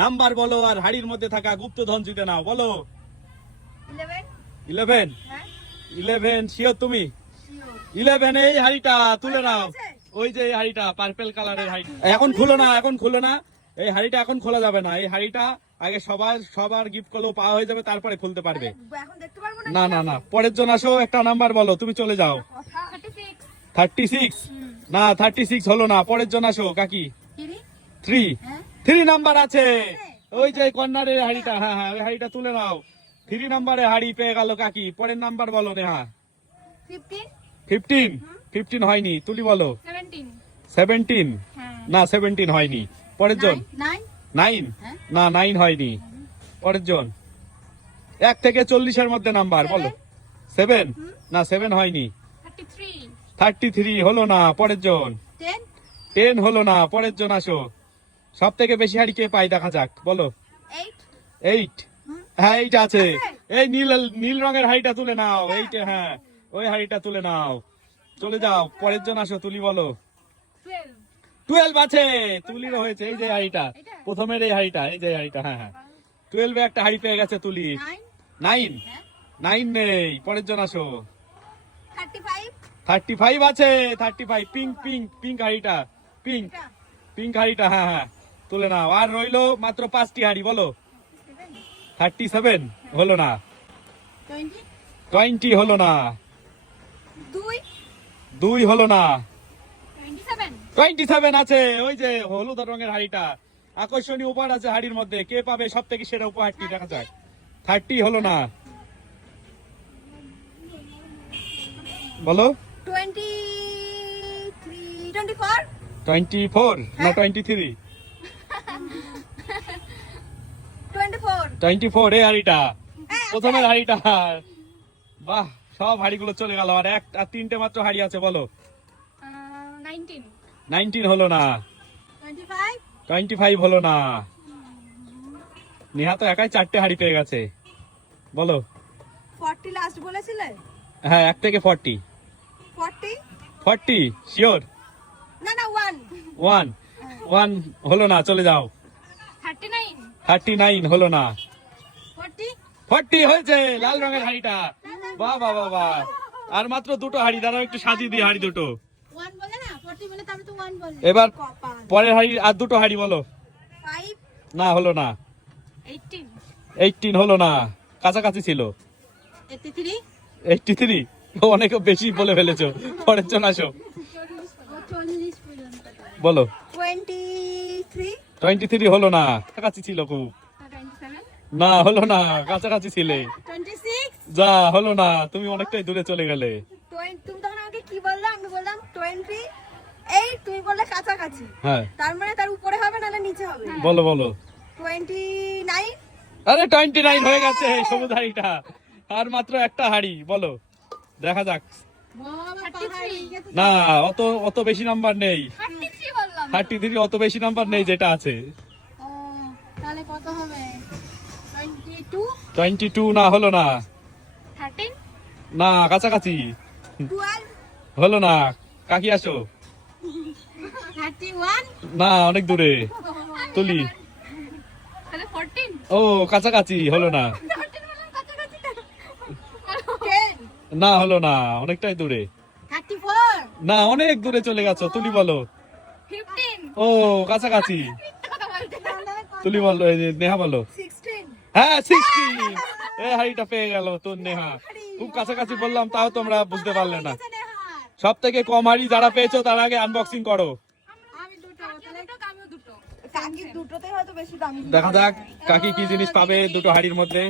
Number বলো আর হাড়ির মধ্যে থাকা গুপ্তধন জিতে নাও বলো। ইলেভেন ইলেভেন হ্যাঁ। শিওর তুমি? ইলেভেন এই হাড়িটা তুলে নাও। ওই যে এই হাড়িটা পার্পেল কালারের হাড়ি। এখন খুলো না এখন খুলো না। এই হাড়িটা এখন খোলা যাবে না। এই হাড়িটা আগে সবার সবার গিফট করলেও পাওয়া হয়ে যাবে তারপরে খুলতে পারবে। এখন দেখতে পারব না না না পরের জন আসো একটা নাম্বার বলো তুমি চলে যাও। থার্টি সিক্স না থার্টি সিক্স হলো না। পরের জন আসো কাকি। থ্রি হ্যাঁ। থ্রি নাম্বার আছে। ওই যে কর্নারের হাড়িটা হ্যাঁ হ্যাঁ ওই হাড়িটা তুলে নাও। থ্রি নাম্বারে হাড়ি পেয়ে গেল কাকি। পরের নাম্বার বলো নেহা। ফিফটিন ফিফটিন হয়নি তুলি বলো। সেভেন্টিন হ্যাঁ। না সেভেন্টিন হয়নি। পরের জন? নাইন হ্যাঁ। না নাইন হয়নি। পরের জন? এক থেকে চল্লিশের মধ্যে নাম্বার বলো। সেভেন না সেভেন হয়নি। থার্টি থ্রি হলো না পরের জন। টেন হলো না পরের জন আসো। সব থেকে বেশি হাড়ি কে পাই দেখা যাক বলো। এইট হ্যাঁ এইটা আছে। এই নীল নীল রঙের হাড়িটা তুলে নাও এইটা হ্যাঁ। ওই হাড়িটা তুলে নাও। চলে যাও পরের জন আসো তুলি বলো। টুয়েলভ আছে তুলির হয়েছে এই যে হাড়িটা। প্রথমের এই হাড়িটা এই যে হাড়িটা হ্যাঁ হ্যাঁ। টুয়েলভে একটা হাড়ি পেয়ে গেছে তুলি। নাইন নাইন হ্যাঁ। নেই পরের জন আসো। থার্টি ফাইভ আছে thirty five pink pink pink হাড়িটা পিঙ্ক পিঙ্ক হাড়িটা হ্যাঁ হ্যাঁ। তুলে নাও। আর রইল মাত্র পাঁচটি হাড়ি বলো। থার্টি সেভেন হলো না। টোয়েন্টি হলো না। দুই? হলো না। টোয়েন্টি সেভেন আছে। ওই যে হলুদ রঙের হাড়িটা। আকর্ষণীয় উপহার আছে হাড়ির মধ্যে। কে পাবে সব থেকে সেরা উপহারটি দেখা যাক। থার্টি হলো না। বলো। টোয়েন্টি ফোর টোয়েন্টি ফোর না টোয়েন্টি থ্রি টোয়েন্টি ফোর এই হাড়িটা প্রথমের হাড়িটা। বাহ সব হাড়িগুলো চলে গেল। আর এক আর তিনটে মাত্র হাড়ি আছে বলো। নাইনটিন হলো না। টোয়েন্টি ফাইভ হলো না। নেহা তো একাই চারটে হাড়ি পেয়ে গেছে। বলো। ফর্টি লাস্ট বলেছিলে? হ্যাঁ এক থেকে ফর্টি ফর্টি ফর্টি শিওর না না ওয়ান ওয়ান ওয়ান হলো না চলে যাও। থার্টি নাইন থার্টি নাইন হলো না। ফর্টি হয়েছে লাল রঙের হাড়িটা। বাহ বাহ বাহ বাহ। আর মাত্র দুটো হাড়ি দাঁড়াও একটু সাজিয়ে দিই হাড়ি দুটো। এবার পরের হাড়ি আর দুটো হাড়ি বলো। না হলো না। এইটিন হলো না কাছাকাছি ছিল। এইটি থ্রি অনেক বেশি বলে ফেলেছো। পরের জন আসো। বলো। টোয়েন্টি থ্রি হলো না কাছাকাছি ছিল খুব। না হলো না কাছাকাছি ছিলে। যা হলো না তুমি অনেকটাই দূরে চলে গেলে। তুমি তখন আমাকে কি বললে? আমি বললাম টোয়েন্টি এইট তুমি বললে কাছাকাছি। হ্যাঁ। তার মানে তার উপরে হবে নাহলে নিচে হবে? বলো বলো। টোয়েন্টি নাইন আরে টোয়েন্টি নাইন হয়ে গেছে সবুজ হাড়িটা আর মাত্র একটা হাড়ি বলো। দেখা যাক। না অত অত বেশি নাম্বার নেই। থার্টি থ্রি অত বেশি নাম্বার নেই যেটা আছে। টোয়েন্টি টু না হলো না। না কাছাকাছি। হলো না। কাকি আসো। না অনেক দূরে। তুলি। ও কাছাকাছি হলো না। না হলো না অনেকটাই দূরে। না অনেক দূরে চলে গেছো তুলি বলো। ও কাছাকাছি। তুলি বলো নেহা বলো। হ্যাঁ সিক্সটি এ হাড়িটা পেয়ে গেল তোর নেহা। খুব কাছাকাছি বললাম তাও তোমরা বুঝতে পারলে না। সব থেকে কম হাড়ি যারা পেয়েছ তার আগে আনবক্সিং করো। দেখা যাক কাকি কি জিনিস পাবে দুটো হাড়ির মধ্যে।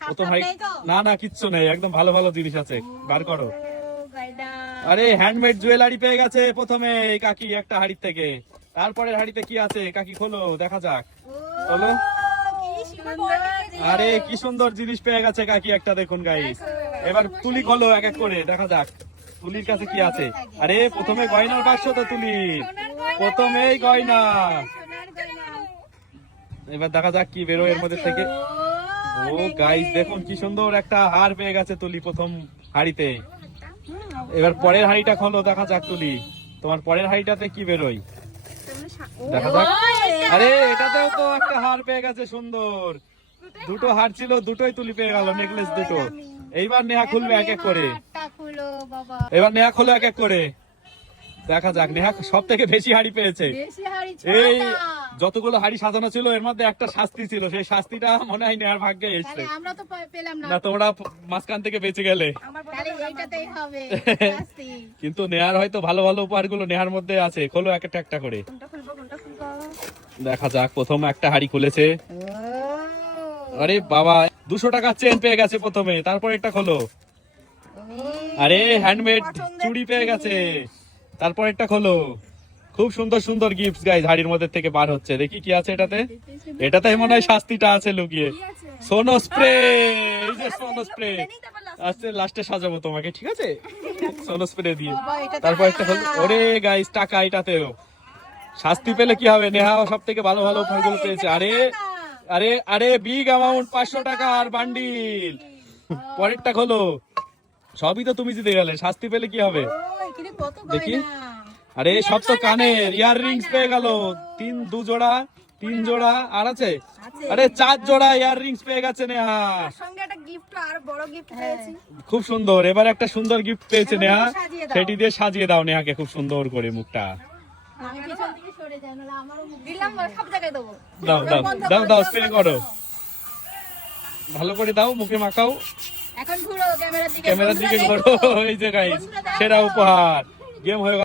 প্রথম হাড়ি না না কিচ্ছু নেই একদম ভালো ভালো জিনিস আছে। বার করো। আরে হ্যান্ডমেড জুয়েলারি পেয়ে গেছে প্রথমে কাকি একটা হাড়ির থেকে। তারপরের হাড়িতে কি আছে? কাকি খোলো দেখা যাক। খোলো। আরে, কি সুন্দর জিনিস পেয়ে গেছে কাকি একটা দেখুন গাইস এবার তুলি খোলো এক এক করে, দেখা যাক। তুলির কাছে কি আছে? আরে, প্রথমে গয়নার বাক্স তো তুলি। প্রথমেই গয়না। এবার দেখা যাক কি বেরোয় এর মধ্যে থেকে। ও গাইস দেখুন কি সুন্দর একটা হার পেয়ে গেছে তুলি প্রথম হাড়িতে। এবার পরের হাড়িটা খোলো, দেখা যাক তুলি। তোমার পরের হাড়িটাতে কি বেরোয়? দেখা যাক। আরে, এটাতেও তো একটা হার পেয়ে গেছে, সুন্দর। দুটো হার ছিল দুটোই তুলি পেয়ে গেল নেকলেস দুটো। এইবার নেহা খুলবে এক এক করে। হাতটা খুলো বাবা এবার নেহা খোলো এক এক করে। দেখা যাক নেহা সব থেকে বেশি হাড়ি পেয়েছে। এই যতগুলো হাড়ি সাজানো ছিল এর মধ্যে একটা শাস্তি ছিল সেই শাস্তিটা মনে হয় নেহার ভাগ্যে এসছে। আমরা তো পেলাম না। না তোমরা মাঝখান থেকে বেঁচে গেলে। হবে কিন্তু নেহার হয়তো ভালো ভালো উপহারগুলো নেহার মধ্যে আছে। খোলো এক একটা একটা করে। কোনটা খুলবো কোনটা খুলবো? দেখা যাক প্রথম একটা হাড়ি খুলেছে। আরে বাবা, দুশো টাকার চেন পেয়ে গেছে প্রথমে, তারপর একটা খোলো। আরে হ্যান্ডমেড চুড়ি পেয়ে গেছে, তারপর একটা খোলো। খুব সুন্দর সুন্দর গিফট গাইজ হাড়ির মধ্যে থেকে বার হচ্ছে। দেখি কি আছে এটাতে? এটাতে মনে হয় শাস্তিটা আছে লুকিয়ে। সোনো স্প্রে এই যে সোনো স্প্রে আজকে লাস্টে সাজাবো তোমাকে, ঠিক আছে? সোনো স্প্রে দিয়ে। তারপর একটা খোলো। ওরে গাইজ টাকা এটাতেও। শাস্তি পেলে কি হবে? নেহা সব থেকে ভালো ভালো উপহারগুলো পেয়েছে। আরে আরে আরে বিগ অ্যামাউন্ট পাঁচশো টাকা আর বান্ডিল পরেরটা খোলো। সবই তো তুমি জিতে গেলে শাস্তি পেলে কি হবে? ওই কিন্তু কত দেখি। আরে সব তো কানের ইয়ার রিংস পেয়ে গেল। তিন দু জোড়া তিন জোড়া আর আছে। আরে চার জোড়া ইয়ার রিংস পেয়ে গেছে নেহা। তার সঙ্গে একটা গিফট আর বড় গিফট পেয়েছি। খুব সুন্দর। এবার একটা সুন্দর গিফট পেয়েছে নেহা। সেটি দিয়ে সাজিয়ে দাও নেহাকে খুব সুন্দর করে মুখটা। দাও দাও দাও দাও স্প্রে করো। ভালো করে দাও মুখে মাখাও। এখন ঘুরো ক্যামেরার দিকে ক্যামেরার দিকে ঘুরো এই যে গাইস সেরা উপহার। গেম হয়ে গেল।